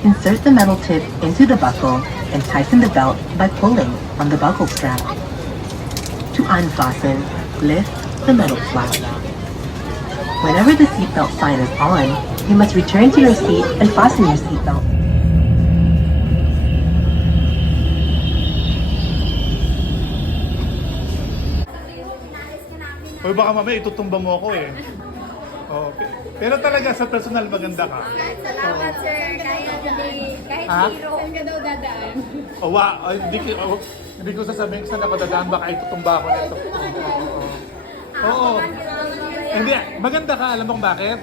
Insert the metal tip into the buckle and tighten the belt by pulling on the buckle strap. To unfasten, lift the metal flap. Whenever the seatbelt sign is on, you must return to your seat and fasten your seatbelt. Uy, baka mamaya itutumba mo ako eh. Okay. Pero talaga sa personal maganda ka. Salamat, sir. Kahit Ha? zero. Saan ka daw dadaan? Hindi ko sasabihin saan ako dadaan, baka itutumba ako nito. Oo. Hindi, maganda ka. Alam mo kung bakit?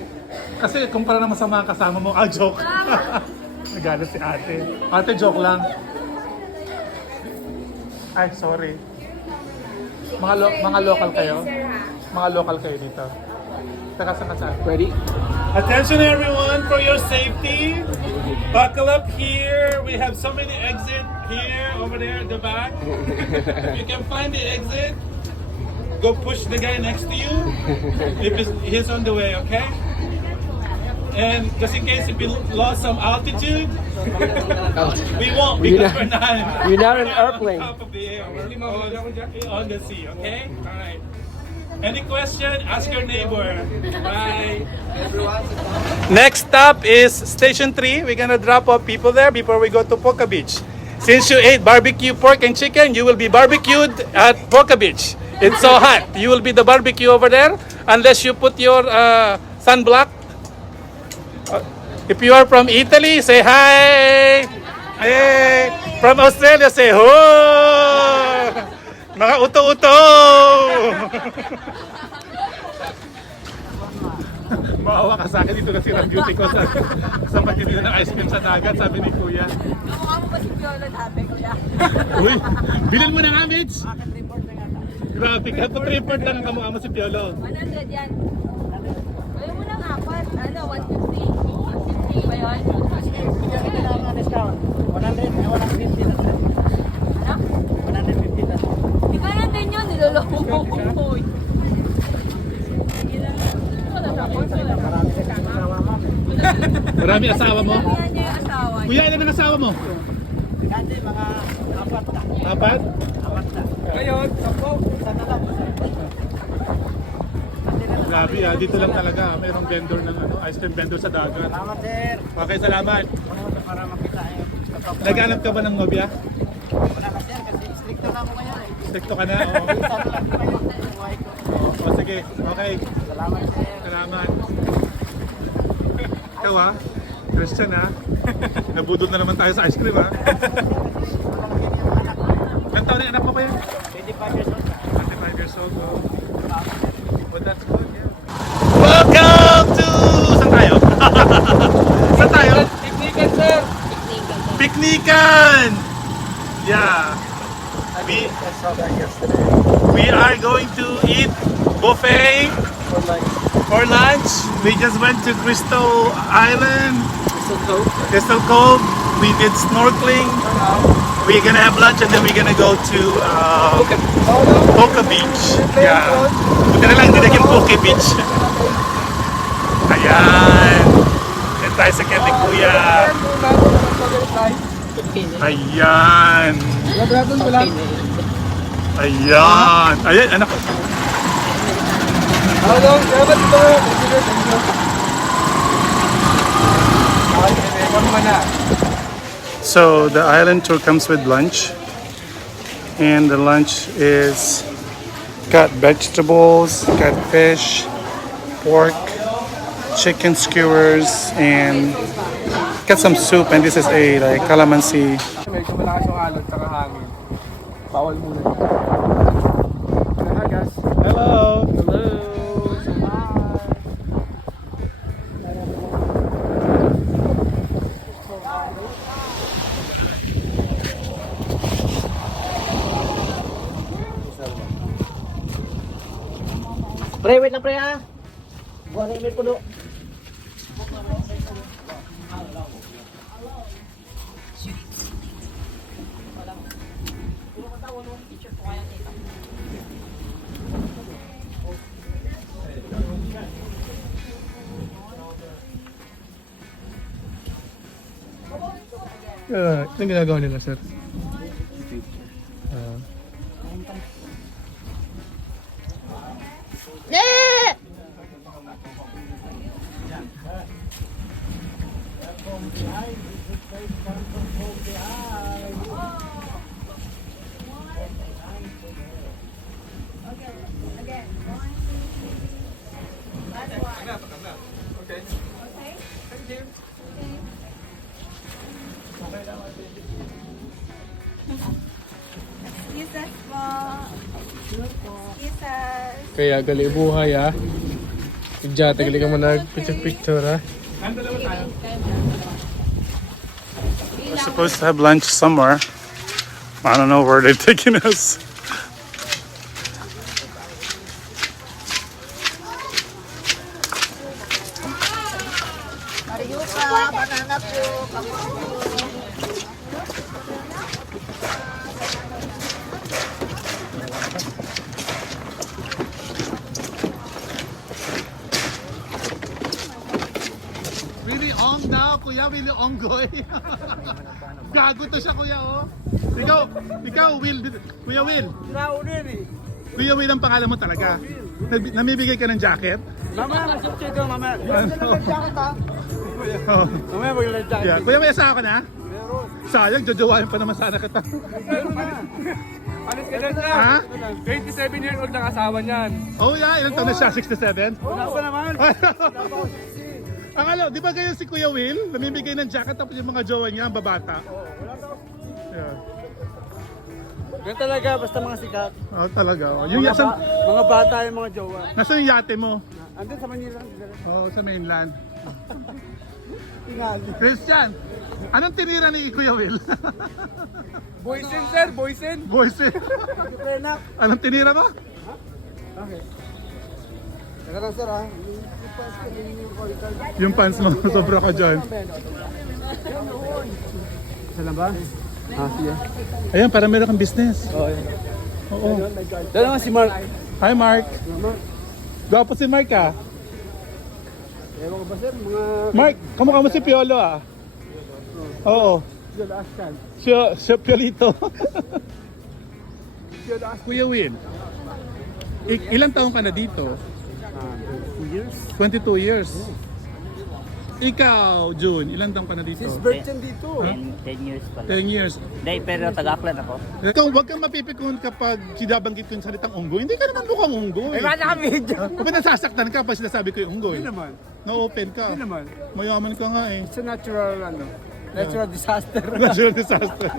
Kasi kumpara naman sa mga kasama mo, joke. Nagalit si ate. Ate, joke lang. Ay, sorry. Mga local kayo? Mga local kayo dito? Taka saan? Ready? Attention everyone for your safety. Buckle up here. We have so many exit here, over there at the back. If you can find the exit, go push the guy next to you. If he's on the way, okay? And just in case if you lost some altitude, we won't because we're not. You're not an airplane. On top of the air. We're on the sea, okay? All right. Any question? Ask your neighbor. Bye. Next stop is Station 3. We're gonna drop off people there before we go to Poca Beach. Since you ate barbecue pork and chicken, you will be barbecued at Poca Beach. It's so hot. You will be the barbecue over there unless you put your sunblock. If you are from Italy, say hi. Hey. From Australia, say ho. Mga uto-uto. Maawa ka sa akin dito kasi ang beauty ko sa pagtitinda ng ice cream sa dagat, sabi ni Kuya. Kamukha mo ba si Piolo dati, kuya? Uy, bilhin mo na nga, Mitch! Grabe ka, report lang ang kamukha mo si Piolo. 100 yan. Ayaw mo lang apat. 150. 150 ba yun? Bigyan ko na mga discount. 150 na sir. Ano? 150 na. Hindi ka lang din yun. Niloloko mo. Marami sa kasama ma'am. Marami asawa mo? Yan niya yung asawa. Kuya, ilan ang asawa mo? Kasi mga apat na. Apat? Apat na. Ngayon, 10. Isa na lang. Grabe dito lang talaga. Mayroong vendor ng ice cream vendor sa dagat. Salamat sir. Okay, salamat. Para makita eh. Naghanap ka ba ng nobya? Wala na sir kasi stricto na ako ngayon eh. Sekto ka na? Oo. Isa na lang kayo. Buhay ko. O, sige. Okay. Salamat sir. Salamat. Ikaw Christian Nabudol na naman tayo sa ice cream Ilan taon na yung anak mo pa yun? 25 years old na. 25 years old. Well, that's good, yeah. Welcome to... Saan tayo? Saan tayo? Picnican sir. Piknikan! Yeah. I saw that yesterday. We are going to eat buffet For like for lunch. We just went to Crystal Island, Crystal Cove. Crystal Cove. We did snorkeling. We're gonna have lunch and then we're gonna go to Poca Beach. Yeah. Buti na lang, hindi naging Poca Beach. Ayan. Yan tayo sa Kente Kuya. Ayan. Ayan. Ayan, anak. So the island tour comes with lunch, and the lunch is got vegetables, got fish, pork, chicken skewers, and got some soup. And this is a like calamansi. Medyo malakas yung alon at hangin. Bawal muna. Hello. Hello. Pre, wait lang pre ha. Buwan na yung may puno. Anong ginagawa nila, sir? Excuses po. Excuses. Kaya gali buhay ah. Tidya, tagali ka mo nag-picture ah. We're supposed to have lunch somewhere. I don't know where they're taking us. Willie Ong daw, kuya, Willie Onggoy. Gago to siya, kuya, oh. Ikaw, Will, kuya Will. Kuya Will ang pangalan mo talaga. Namibigay ka ng jacket? Mama, nasip siya ito, mama. Oh. Mamaya mag-jacket. Yeah. Kuya, may asawa ka na? Sayang, jojowain pa naman sana kita. Alis ka dyan na. Ha? 27-year-old lang asawa niyan. Oh yeah, ilang taon na siya? 67? Wala pa naman. Ang ano, di ba ganyan si Kuya Will? Namimigay ng jacket tapos yung mga jowa niya, ang babata. Yeah. Ganun talaga, basta mga sikat. Oh, talaga. Oh. Yung Mga, yasan, mga bata yung mga jowa. nasa yung yate mo? Andun sa Manila. Oh, sa mainland. Christian, anong tinira ni Kuya Will? Boysen sir, boysen. Boys, Prenak. anong tinira mo? Okay. Teka lang sir ha. Yung pants mo, sobra ka dyan. Saan ba? Ah, sige. Ayan, para meron kang business. Oo. Oo. Dala naman si Mark. Hi Mark. Mark. Gwapo si Mark ah. Ewan ko ba sir, mga... Mark, kamukha mo si Piolo ah. Oo. Yun, askan. Siya Piolito. Kuya Will, ilang taon ka na dito? 2 years. 22 years. Ikaw, June, ilang taon ka na dito? Since birth yan dito. 10 years pala. 10 years. Hindi, pero taga-Aklan ako. Ikaw, huwag kang mapipikon kapag sinabanggit ko yung salitang unggoy. Hindi ka naman mukhang unggoy. Ay, bata ka video. Kung ba't nasasaktan ka pag sinasabi ko yung unggoy? Hindi naman. Na-open ka. Hindi naman. Mayaman ka nga eh. It's a natural disaster. Natural disaster.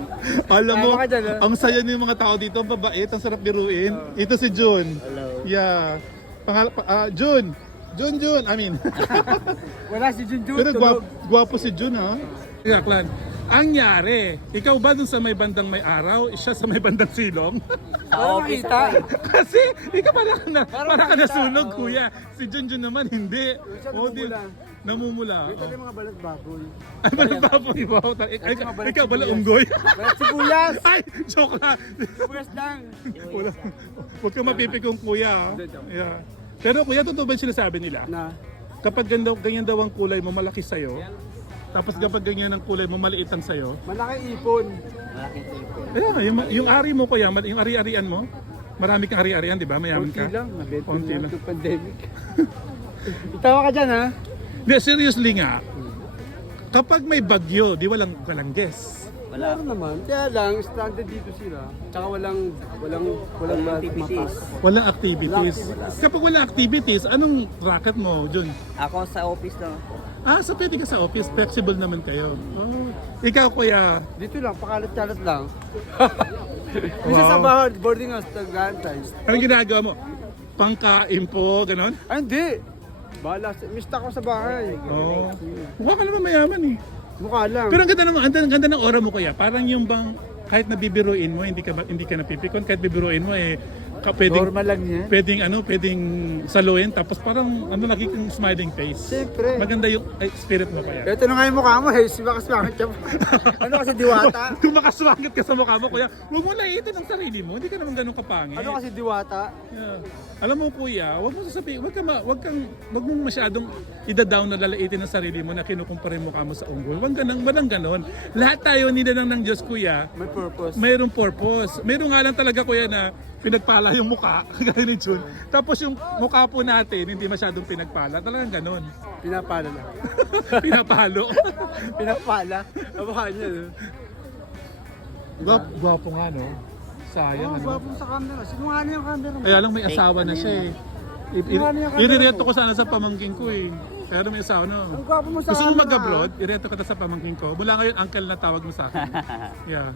Alam mo, Tama ka dyan, ah. ang saya ng mga tao dito, ang babait, ang sarap biruin. Ito si June. Hello. Yeah. June. June, I mean. Wala si Junjun. Pero gwapo si June, ha? Yeah, Clan. Ang nyari, ikaw ba dun sa may bandang may araw, siya sa may bandang silong? Sa office ako eh. Kasi, ikaw para ka nasunog, kuya. Si June naman, hindi. Siya Oh, di- namumula. Ito yung mga balat baboy. Ay, balat baboy. Wow, ikaw balat unggoy. Balat sibuyas. Ay, joke lang. Sibuyas lang. Huwag kang mapipikong kuya. Ha? Yeah. Pero kuya, totoo ba yung sinasabi nila? Na. Kapag ganyan daw ang kulay mo, malaki sa'yo. Tapos kapag ganyan ang kulay mo, maliit ang sa'yo. Malaki ipon. Malaking tipo. Ayan, yung ari mo kuya, yung ari-arian mo, marami kang ari-arian, di ba? Mayaman Konti ka. lang. Nabenta Konti lang. lang. Itong pandemic. Itawa ka dyan ha. Hindi, seriously nga. Kapag may bagyo, di walang guess. Wala. Meron naman. Kaya lang, stranded dito sila. Tsaka walang Activities. Walang activities. Kapag walang activities, anong racket mo, Jun? Ako sa office lang. So pwede ka sa office, flexible naman kayo. Oh. Ikaw kuya, Dito lang, pakalat-kalat lang. Minsan sa bahay, boarding house, tag-antize. anong ginagawa mo? Pangkain po, ganon? Ay, hindi. Bahala. Mista ko sa bahay. Oo. Mukha ka naman mayaman eh. Mukha lang. Pero ang ganda ng aura mo kuya. Parang yung bang kahit nabibiruin mo, hindi ka napipikon. Kahit bibiruin mo pwedeng, Normal lang yan. pwedeng saluin, tapos parang lagi kang smiling face. Siyempre. Maganda yung spirit mo kaya. Ito na nga yung mukha mo, eh. Simakas-bakit ka. Ano kasi diwata? Tumakaswangit ka sa mukha mo, kuya. Huwag mo laitin ang sarili mo. Hindi ka naman ganun kapangit. Ano kasi diwata? Yeah. Alam mo kuya, wag mo sasabihin, wag mong masyadong ida-down na lalaitin ang sarili mo na kinukumpara yung mukha mo sa unggoy. Walang ganon. Lahat tayo nilalang ng Diyos kuya, May purpose. mayroong purpose. Mayroong nga lang talaga kuya na pinagpala yung mukha, kagaya ni Jun. Tapos yung mukha po natin, hindi masyadong pinagpala. Talagang ganon. Pinapala lang. Pinapalo. Pinapala. Mukha niya, no? Gwapo nga no. Sayang Oo, gwapo sa camera. Sinungaling yung camera mo. Kaya lang may asawa na siya eh. Irereto ko sana sa pamangking ko eh. Pero may asawa na. Ang gwapo mo sa Gusto mo camera. mag-abroad? Ireto kita sa pamangking ko. Mula ngayon, uncle na tawag mo sa akin. Yeah.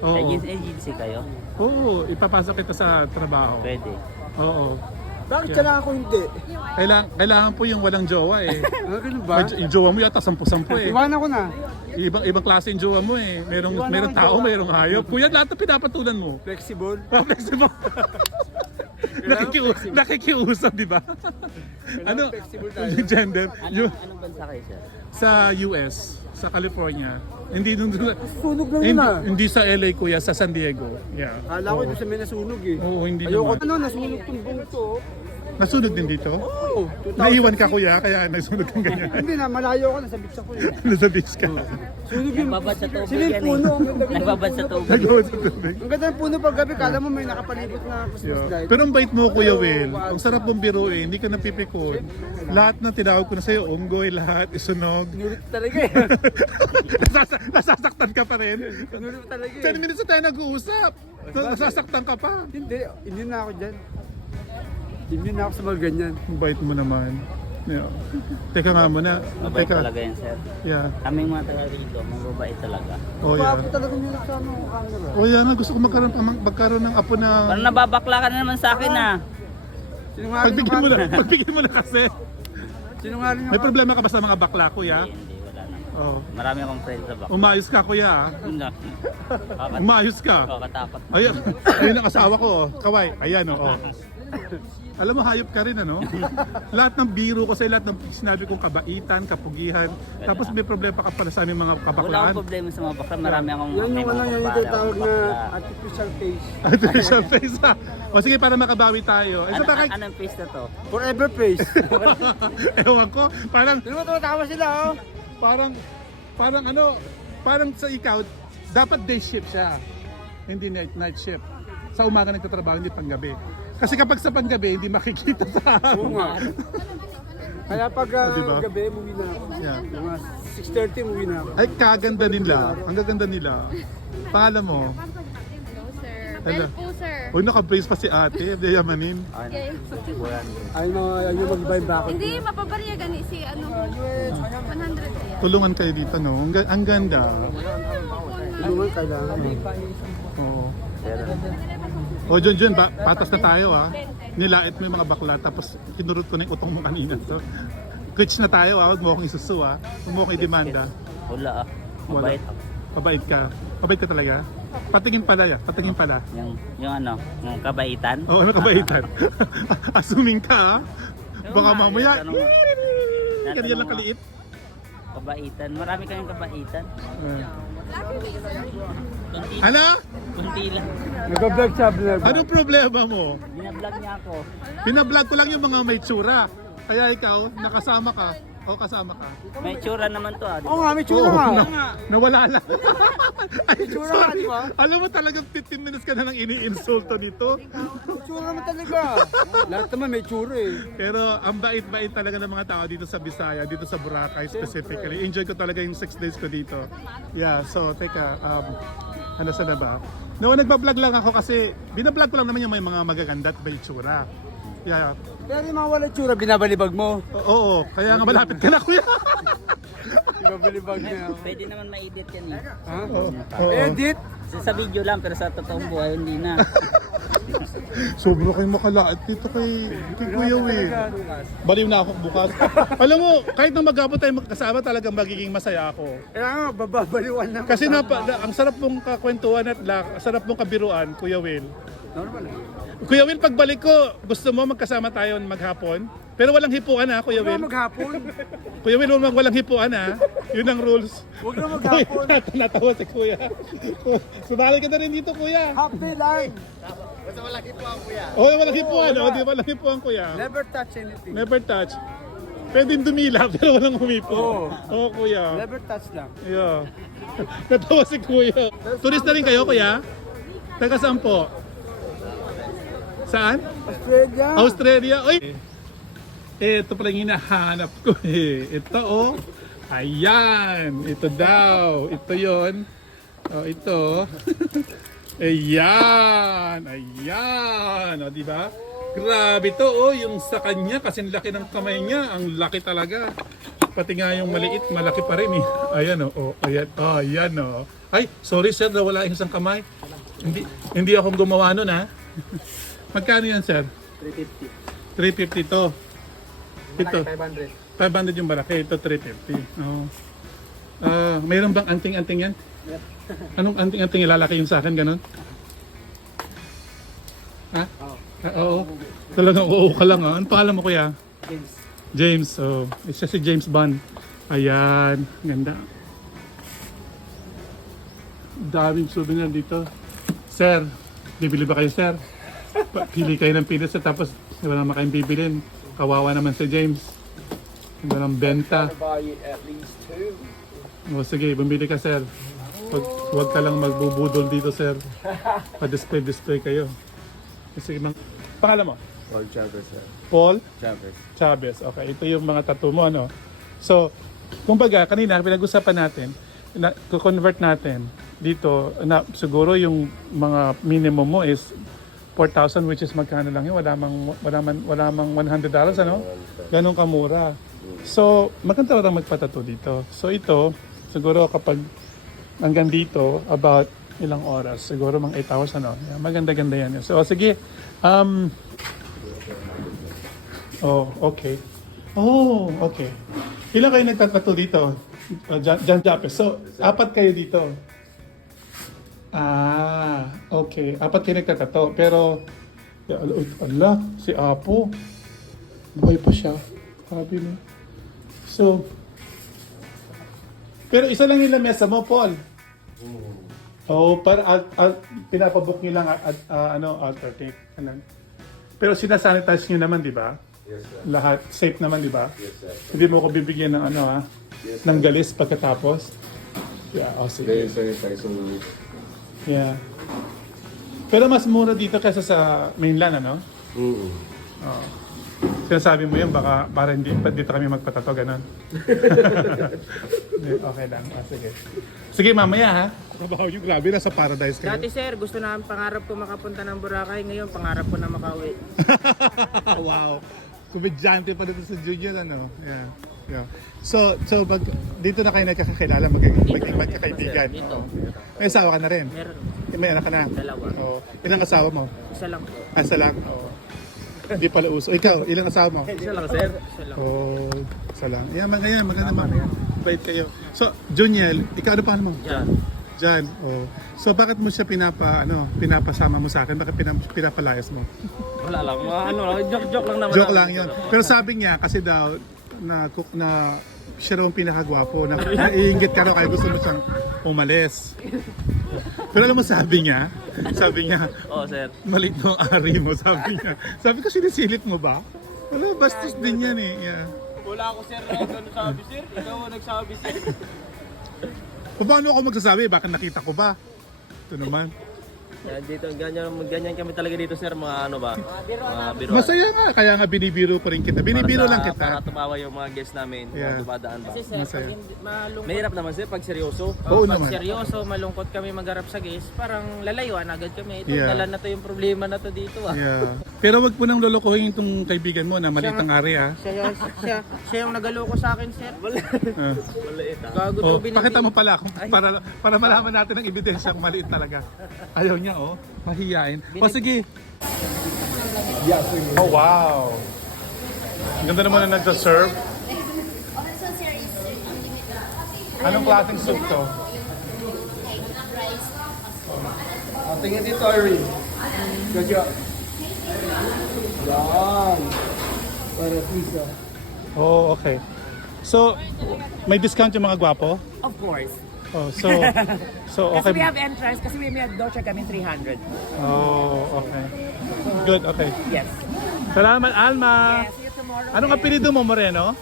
Oo. Agency kayo? Oo, ipapasok kita sa trabaho. Pwede. Oo. Bakit ka lang ako hindi? Kailangan po yung walang jowa eh. Ano ganun ba? Yung jowa mo yata 10-10 eh. Iwanan ko na. Ibang klase yung jowa mo eh. Merong tao, merong hayop. Kuya, lahat na pinapatulan mo. Flexible. Flexible. Nakikiusap, di ba? Ano? flexible tayo. Yung gender. Anong bansa kayo, sir? Sa US, sa California. Hindi Sunog lang yun ah. hindi sa LA kuya, sa San Diego. Yeah. Kala ko doon sa may nasunog eh. Oo, hindi Ayoko naman. nasunog tong buong to. Nasunog din dito? Oo. Naiwan ka kuya, kaya nasunog kang ganyan. Hindi na, malayo ako. Nasa beach ako eh. Nasa beach ka. Sunog yung... Nagbabad sa tubig Sila yung yan puno. Ang eh. ganda-ganda Nagbabad ng sa puno. tubig. Nagawa sa tubig. Ang ganda ng puno pag gabi. Kala mo may nakapalibot na Christmas Yeah. light. Pero ang bait mo Kuya Will, ang sarap mong biruin, hindi ka napipikon. Lahat ng tinawag ko na sa'yo, unggoy, lahat, isunog. Nurut talaga eh. Nasasaktan ka pa rin. Nurut talaga 10 eh. minutes na tayo nag-uusap. Nasasaktan ka pa. Hindi na ako dyan. Hindi na ako sa mga ganyan. Ang bait mo naman. Yeah. Teka nga muna. Mabait Teka. talaga yan, sir. Yeah. Kaming mga taga rito, mababait talaga. Oh, Gwapo yeah. talaga nila sa ano, camera. Oh, yan. Gusto ko magkaroon ng apo na... Parang nababakla ka na naman sa akin ah. Sinungaling yung Pagbigyan mo na kasi. Sinungaling yung May problema ka ba sa mga bakla, kuya? Hindi, wala na. Oh. Marami akong friends sa bak. Umayos ka, kuya. ah. Umayos ka. Kakatakot. Ayun ang asawa ko, oh. Kaway. Ayan, oh. Alam mo, hayop ka rin, ano? Lahat ng biro ko sa'yo, lahat ng sinabi kong kabaitan, kapugihan. Tapos may problema ka pala sa aming mga Wala kabaklaan. akong problema sa mga bakla. Marami akong Yan may yung mga ano, yan yung kumpara tawag akong na bakla. artificial face. Artificial face, ha? O sige, para makabawi tayo. Eh, sa bakit? Anong face na to? Forever face. Ewan ko, parang, Sino mo tumatawa sila oh? parang sa ikaw, dapat day shift siya. Hindi night shift. Sa umaga nagtatrabaho, hindi panggabi. Kasi kapag sa panggabi, hindi makikita sa... Oo nga. Kaya pag Diba? gabi, umuwi na ako. Yeah. Mga 6:30 umuwi na ako. Ay, kaganda nila. Ang gaganda nila. Pangalan mo? Sir. Hello. Bell po, sir. Uy, naka-brace pa si ate. Yayamanin. Ay, ayaw mag-iba yung bracket. Hindi, mapabarya gani si ano. 100 yan. Tulungan kayo dito, no? Ang ganda. Tulungan kailangan. Oo. O, Jun, patas na tayo, ha? Nilait mo yung mga bakla, tapos kinurot ko na yung utong mo kanina. So, quits na tayo, ha? Huwag mo akong isusu, ha? Huwag mo akong idemanda. Wala ah. Wala. Mabait. Mabait ka. Mabait ka talaga? Patingin pala, ya. Patingin pala. Yung ano, yung kabaitan. Oo, ano kabaitan? Assuming ka, ha? Baka mamaya, ganyan lang kaliit. Kabaitan. Marami kayong kabaitan. Kunti, Ano? kunti lang. Nag-vlog siya, vlog. Anong problema mo? Binablog niya ako. Pinablog ko lang yung mga may tsura. Kaya ikaw, nakasama ka. O kasama ka. May tsura naman to ah. Oo nga, may tsura nga. Nawala lang. Ay, tsura nga, sorry. di ba? Alam mo talagang 15 minutes ka na nang ini-insulto nito. May tsura naman talaga. Lahat naman may tsura eh. Pero ang bait-bait talaga ng mga tao dito sa Bisaya, dito sa Boracay specifically. Enjoy ko talaga yung 6 days ko dito. Yeah, so teka, ano sa na ba? No, nagbablog lang ako kasi binablog ko lang naman yung may mga magaganda at may tsura. Yeah. Pero yung mga walang tsura, binabalibag mo. Oo, kaya nga malapit ka na kuya. Binabalibag niya ako. Pwede naman ma-edit yan eh. Ha? Oo. Edit? Sa video lang pero sa totoong buhay hindi na. Sobra kayong makalait dito kay Kuya Will. Baliw na ako bukas. Alam mo, kahit na mag-abot tayo magkasama, talagang magiging masaya ako. Kaya nga, bababaliwan na. Kasi ang sarap mong kakwentuhan at ang sarap mong kabiruan, Kuya Will. Normal lang. Kuya Will, pagbalik ko, gusto mo magkasama tayo maghapon? Pero walang hipuan ha, Kuya Huwag Will. na maghapon. Kuya Will, walang hipuan ha. Yun ang rules. Huwag na maghapon. Natawa si Kuya. Sumali ka na rin dito, Kuya. Happy lang. Oh, walang hipuan. Oh, di walang hipuan, Kuya. Never touch anything. Never touch. Pwedeng dumila pero walang humipo. Oo. Oo, Kuya. Never touch lang. Yeah. Natawa si Kuya. Turista rin kayo, Kuya? Taga saan po? Saan? Australia. Australia. Oy! Ito pala yung hinahanap ko eh. Ito oh. Ayan. Ito daw. Ito yon. Oh, ito. Ayan. Ayan. O, di ba? Grabe to oh. Yung sa kanya kasi laki ng kamay niya. Ang laki talaga. Pati nga yung maliit, malaki pa rin eh. Ayan oh. Oh, ayan. Oh, ayan oh. Ay, sorry sir, nawala yung isang kamay. Hindi ako gumawa nun ha. Magkano yan sir? 350 to. Ito. 500 yung malaki. Ito 350. Oh. Mayroon bang anting-anting yan? Anong anting-anting ilalaki yung sa akin? Ganon? Ha? Oo. Talagang oo ka lang. Ano pangalan mo kuya? James. Oh. Isa si James Bond. Ayan. Ganda. Daming souvenir dito. Sir, bibili ba kayo sir? Pili kayo ng pili sir tapos wala naman kayong bibilin. Kawawa naman si James. Walang benta. O sige, bumili ka sir. Huwag ka lang magbubudol dito sir. Pa-display kayo. Sige, pangalan mo? Paul Chavez, sir. Paul Chavez. Chavez. Okay, ito yung mga tattoo mo ano. So, kumbaga kanina pinag-usapan natin, convert natin dito na siguro yung mga minimum mo is 4,000 which is magkano lang yun, wala mang $100 ano? Ganun kamura. So, maganda lang magpatato dito. So ito, siguro kapag hanggang dito, about ilang oras, siguro mga 8 hours ano. Yeah, maganda-ganda yan. So sige, oh, okay. Oh, okay. Ilan kayo nagtatato dito? Jan Japes. So, 4 kayo dito. Okay. 4 kayo nagtatato. Pero, ala, si Apo. Buhay pa siya. Sabi mo. So, pero isa lang yung lamesa mo, Paul. Oh, para pinapabook nyo lang alternate. Pero sinasanitize nyo naman, di ba? Yes, sir. Lahat safe naman, di ba? Yes, sir. Hindi mo ko bibigyan ng ng galis pagkatapos. Yeah, sige. Yeah. Pero mas mura dito kaysa sa mainland, ano? Oh. Sinasabi mo yun, baka para hindi dito kami magpatato, ganun. Okay lang. Sige. Sige, mamaya ha. Trabaho yung grabe, nasa paradise kayo. Dati sir, gusto namin pangarap ko makapunta ng Boracay. Ngayon, pangarap ko na makauwi. Wow. Komedyante pa dito sa Junior, ano? Yeah. So dito na kayo nagkakakilala, magiging magkakaibigan. Dito. May asawa ka na rin? Meron. May anak ka na? 2. Oh. Ilang asawa mo? Isa lang po. Asa lang? Oo. Hindi pala uso. Ikaw, ilang asawa mo? Isa lang sir. Isa lang. Oh, isa lang. Maganda naman. Bait kayo. So, Juniel, ikaw ano pangalan mo? Jan. Oh. So, bakit mo siya pinapasama mo sa akin? Bakit pinapalayas mo? Wala lang. Joke lang naman. Joke lang 'yon. Pero sabi niya kasi daw na siya raw ang pinakagwapo na naiinggit ka raw kaya gusto mo siyang umalis. Pero alam mo sabi niya, Oo, sir. maliit mo ang ari mo, sabi niya. Sabi ko, sinisilip mo ba? Wala, bastos din yan eh. Yeah. Wala ako, sir. Ikaw nagsabi, sir. Ikaw ang nagsabi, sir. Paano ako magsasabi? Bakit nakita ko ba? Ito naman. Dito, ganyan kami talaga dito, sir. Mga ano ba? Mga biruan. Masaya nga, kaya nga binibiro pa rin kita. Binibiro lang Para kita. tumawa yung mga guests namin. Yeah. Mga dumadaan ba. Kasi sir, Masaya. pag malungkot, Mahirap naman, sir, pag seryoso. Oo pag naman. seryoso, malungkot kami magharap sa guest, parang lalayuan agad kami. Ito, Yeah. dala na to yung problema na to dito Yeah. Pero wag mo nang lolokohin itong kaibigan mo na maliit ang ari ah. Siya yung nagaloko sa akin, sir. Ah. Maliit, ah. Gago Oh, to, pakita mo pala para malaman natin ang ebidensya kung maliit talaga. Ayaw niya oh, mahihain. O sige. Oh wow. Ang ganda naman na nagsa-serve. Anong klaseng soup to? Tingin dito, Irene. Jojo. Yan. Para pizza. Oh, okay. So, may discount yung mga gwapo? Of course. Oh, so Kasi we okay. have entrance, kasi we have door check kami 300. Oh, okay. Good, okay. Yes. Salamat, Alma. Yes, see you tomorrow. Anong apelido mo, Moreno?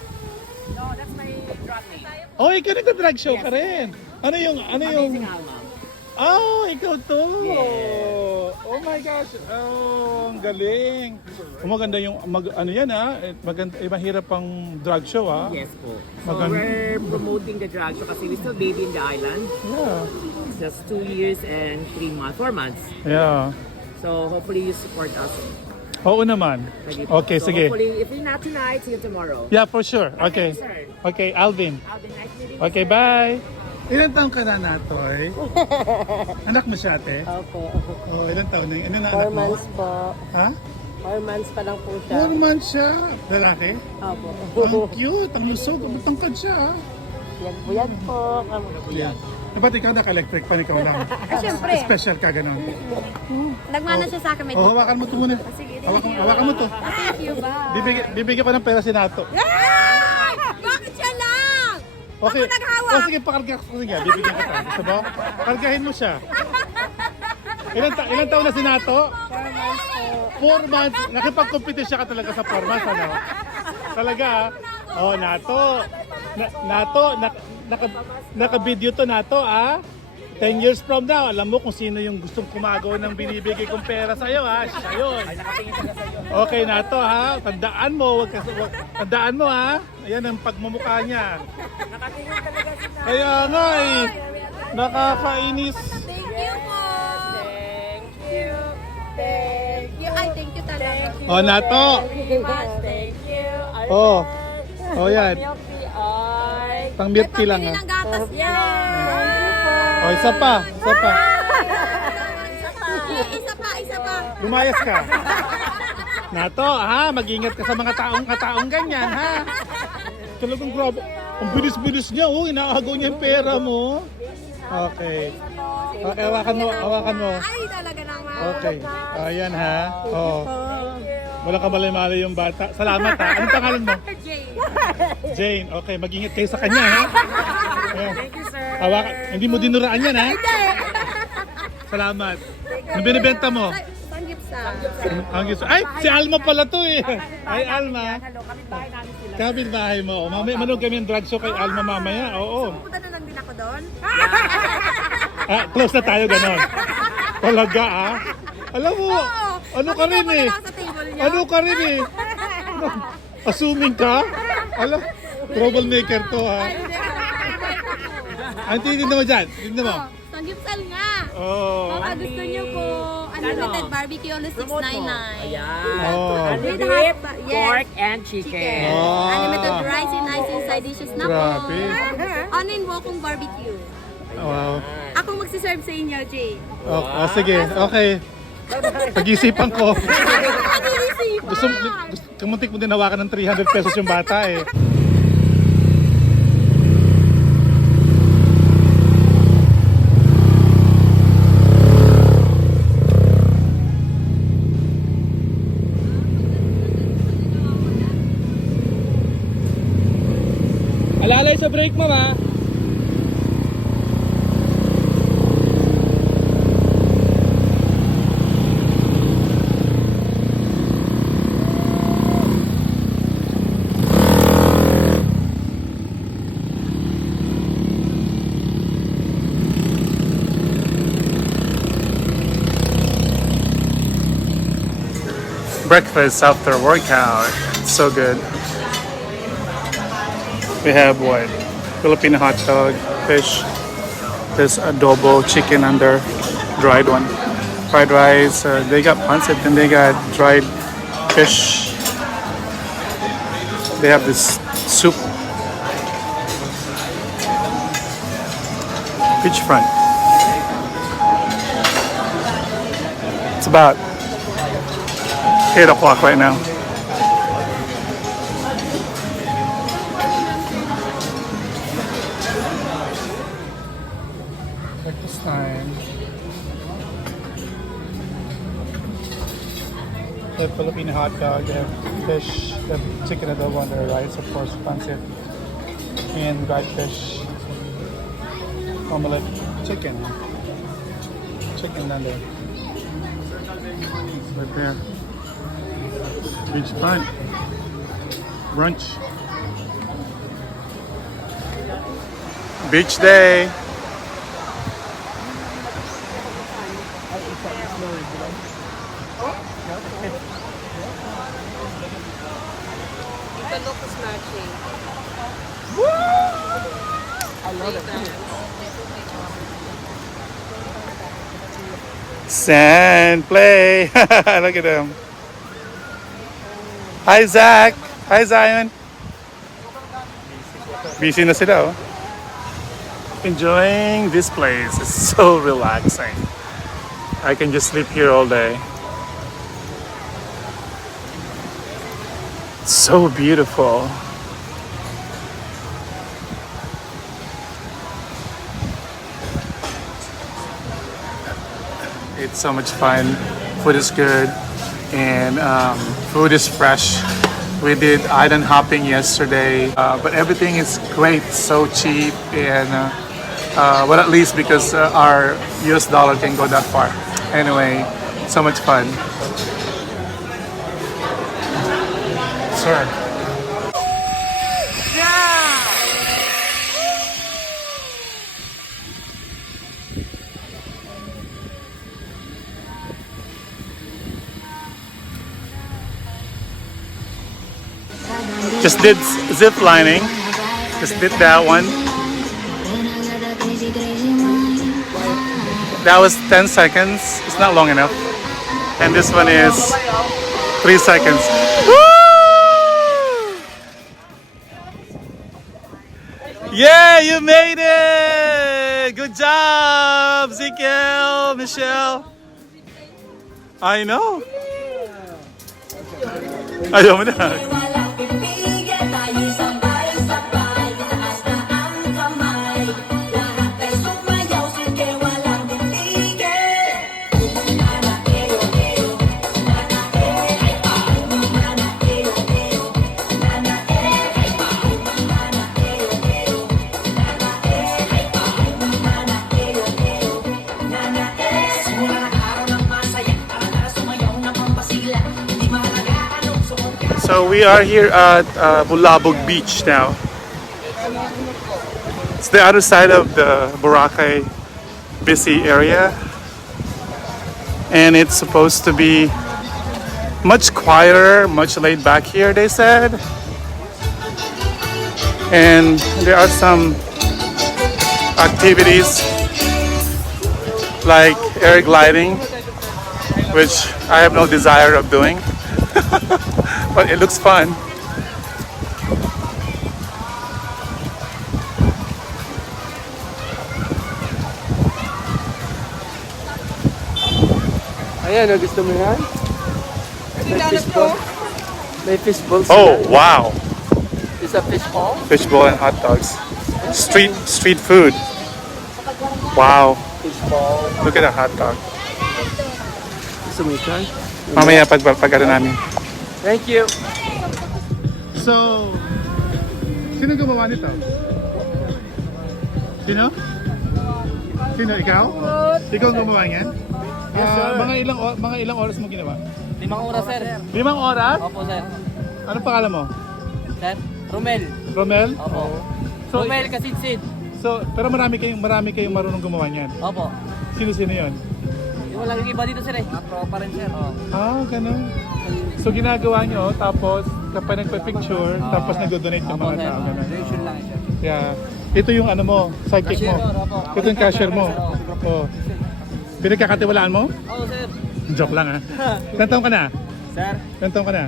No, that's my drug name. Oh, ikaw nagda-drag show ka rin. Ano yung Amazing Alma. Oh, ikaw to. Yes. Oh my gosh. Oh, ang galing. Oh, maganda yung ano yan maganda, mahirap pang drag show Yes po. So Maganda. we're promoting the drag show kasi we still baby in the island. Yeah. It's just 2 years and 3 months, 4 months. Yeah. So hopefully you support us. Oo naman. Lagi po. Okay, So sige. hopefully, if we not tonight, see you tomorrow. Yeah, for sure. Okay. sir. Okay, Alvin. I'll be nice meeting you. Okay, bye. Ilan taong ka na, Natoy? Anak mo siya, ate? Opo. Oh, ilan taon na? Ano na 4 anak mo? months po. Ha? 4 months pa lang po siya. 4 months siya. Lalaki? Opo. Ang cute, ang lusog, ang tangkad siya. Yan po. Yeah. Dapat ikaw naka-electric pan, ikaw lang. Siyempre. Special ka ganun. Nagmana siya sa akin. May Oh, hawakan mo ito muna. Hawakan mo ito. thank you ba? Bibigyan ko ng pera si Nato. Bakit siya lang? Okay. Ako naghawak. Oh, sige, pakarga ko. Sige, bibigyan kita. Gusto mo? Kargahin mo siya. Ilan taon na si Nato? 4 months. Nakipag-competition ka talaga sa 4 months, ano? Talaga, ah. Oh, Nato. Nato, naka-video to, Nato, ah. 10 years from now, alam mo kung sino yung gustong kumagaw ng binibigay kong pera sa'yo, ha? Siya yun. Okay, Nato, ha? Tandaan mo, tandaan mo, ha? Ayan ang pagmumukha niya. Kaya nga, eh. Nakakainis. Thank you po. Thank you. Thank you. Ay, thank you talaga. Oh, Nato. Thank you. Oh. Oh, yan. Ay. Pang milk tea lang, Pili ha? ng gatas niya. Oh, isa pa. Isa pa. Isa pa. Lumayas ka. Nato, ha? Mag-ingat ka sa mga taong ganyan, ha? Talagang grabe. Ang bilis-bilis niya, oh. Inaagaw niya yung pera mo. Okay. Okay, hawakan mo. Ay, talaga naman. Okay. Ayan, ha? Oh. Wala ka malay-malay yung bata. Salamat, ha? Anong pangalan mo? Jane. Jane. Okay, mag-ingat kayo sa kanya, ha? Ayan. Hawakan. Hindi mo dinuraan yan, ha? Salamat. Ano binibenta mo? Sanggipsa. Ang gusto. Ay, si Alma pala to eh. Ay, Alma. Hello, kapitbahay namin sila. Kapit-bahay mo. Mamaya, manood kami ng drag show kay Alma mamaya. Oo. Pupunta na lang din ako doon. Ah, close na tayo ganon. Talaga ah. Alam mo, ano ka rin eh. Sa table niya. Ano ka rin eh. Assuming ka? Ala, troublemaker to ha. Ang tingin mo dyan. Tingnan mo. Sanggipsal nga. Oh. Baka gusto niyo po. Unlimited barbecue ulit Promote mo. 699. Ayan. Oh. With Beef, hot yes. pork, and chicken. Oh. Unlimited rice and icing side dishes na po. Grabe. Onin Wokong barbecue. Wow. Ako magsiserve sa inyo, Jay. Oh, ah, sige. Okay. Pag-isipan ko. Pag-iisipan. Gusto, kamuntik mo din hawakan ng 300 pesos yung bata eh. Alalay sa brake mo ha. Breakfast after workout. So good. We have what? Filipino hot dog, fish. There's adobo, chicken under, dried one. Fried rice. They got pancit and they got dried fish. They have this soup. Beachfront. It's about 8 o'clock right now. Breakfast time. They have Filipino hot dog, they have fish, they have chicken adobo on their rice, of course, pancit, and dried fish, omelette, chicken down there. Right there. Beach front. Brunch. Beach day. The look is matching. Sand play. Look at them. Hi, Zach. Hi, Zion. Busy na sila, oh. Enjoying this place. It's so relaxing. I can just sleep here all day. So beautiful. It's so much fun. Food is good, and food is fresh. We did island hopping yesterday, but everything is great, so cheap, and well, at least because our US dollar can go that far. Anyway, so much fun. Sir. Just did zip lining. Just did that one. That was 10 seconds. It's not long enough. And this one is 3 seconds. Woo! Yeah, you made it! Good job, Ezekiel, Michelle. I know. Ayaw mo na. So we are here at Bulabog Beach now. It's the other side of the Boracay busy area, and it's supposed to be much quieter, much laid back here, they said. And there are some activities like air gliding, which I have no desire of doing. But it looks fun. Ayan, gusto mo yan? May fishball. May fishball sila. Oh, wow. It's a fishball? Fishbowl and hot dogs. Street food. Wow. Fishball. Look at the hot dog. Gusto mo try? Mamaya pag namin. Thank you. So, sino gumawa nito? Sino? Sino, ikaw? Ikaw ang gumawa niyan? Mga ilang oras mo ginawa? 5 oras, sir. 5 oras? Opo, sir. Anong pangalan mo? Sir, Romel. Romel? Opo. So, Romel Kasitsid. so, pero marami kayong marunong gumawa niyan. Opo. Sino yun? Wala yung iba dito, sir eh. Tropa rin, sir. Ah, ganun. So, ginagawa nyo, tapos kapag nagpa-picture, tapos nag-donate ng mga tao. Ganun. Donation lang, sir. Yeah. Ito yung ano mo, sidekick mo. Ito yung cashier mo. Oh. Pinagkakatiwalaan mo? Oo, sir. Joke lang ha. Ilan taon ka na? Sir, Ilan taon ka na?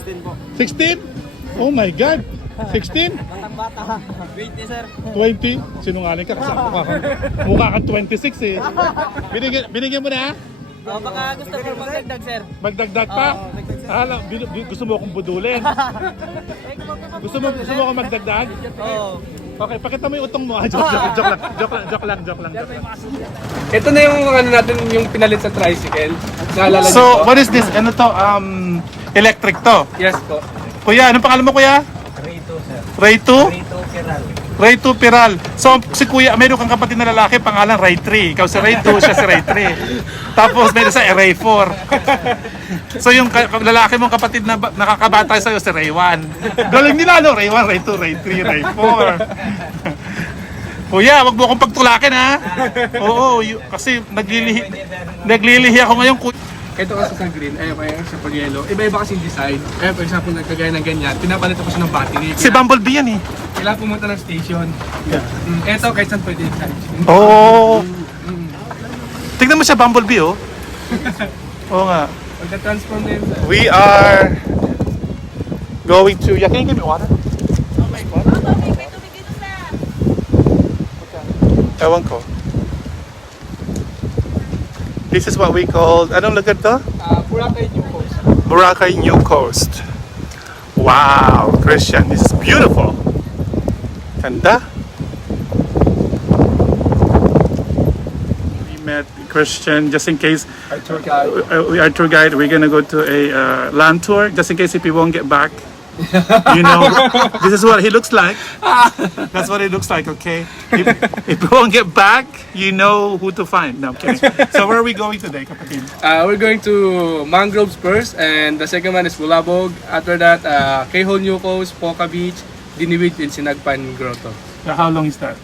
16 po. 16? Oh my God! 16? Batang-bata. 20, sir. 20? Sinungaling ka kasi mukha kang 26 eh. Binigyan mo na? Oh, baka gusto ko magdagdag, sir. Magdagdag pa? Oo, magdagdag, sir. Gusto mo akong budulin? Gusto mo akong magdagdag? Oo. Okay, pakita mo yung utong mo. Joke lang. Ito na yung ano natin, yung pinalit sa tricycle. Naalala niyo So, po? what is this? Ano to? Electric to. Yes po. Kuya, anong pangalan mo, kuya? Ray 2? Ray 2 Piral. So, si kuya, mayroon kang kapatid na lalaki, pangalan Ray 3. Ikaw si Ray 2, siya si Ray 3. Tapos, mayroon sa Ray 4. So, yung lalaki mong kapatid na nakakabata sa'yo, si Ray 1. Galing nila, no? Ray 1, Ray 2, Ray 3, Ray 4. Kuya, wag mo akong pagtulakin, ha? Oo, kasi naglilihi ako ngayon. Ito kasi sa green, kaya sa pag-yellow. Iba-iba kasi yung design. For example, nagkagaya ng ganyan, pinapalit ko siya ng battery. Si Bumblebee yan, eh. Kailangan pumunta ng station. Ito, kahit saan pwede i-charge. Oo. Tignan mo siya, Bumblebee, oh. Oo nga. Pagka-transform din. We are going to... Yeah, can you give me water? Ewan ko. This is what we call... Anong lugar to? Boracay New Coast. Boracay New Coast. Wow, Christian, this is beautiful. Ganda. We met Christian just in case. Our tour guide. Our tour guide. We're gonna go to a land tour just in case if we won't get back. You know, this is what he looks like. That's what it looks like, okay? If we won't get back, you know who to find. No, I'm kidding. So where are we going today, kapatid? We're going to Mangroves first, and the second one is Bulabog. After that, Kehol New Coast, Poca Beach, Diniwid, and Sinagpan Grotto. How long is that?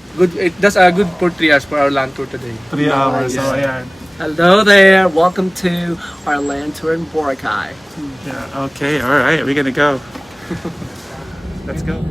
That's good for 3 hours for our land tour today. 3 hours. So ayan. Hello there. Welcome to our land tour in Boracay. Yeah. Okay. All right. We're gonna go. Let's go.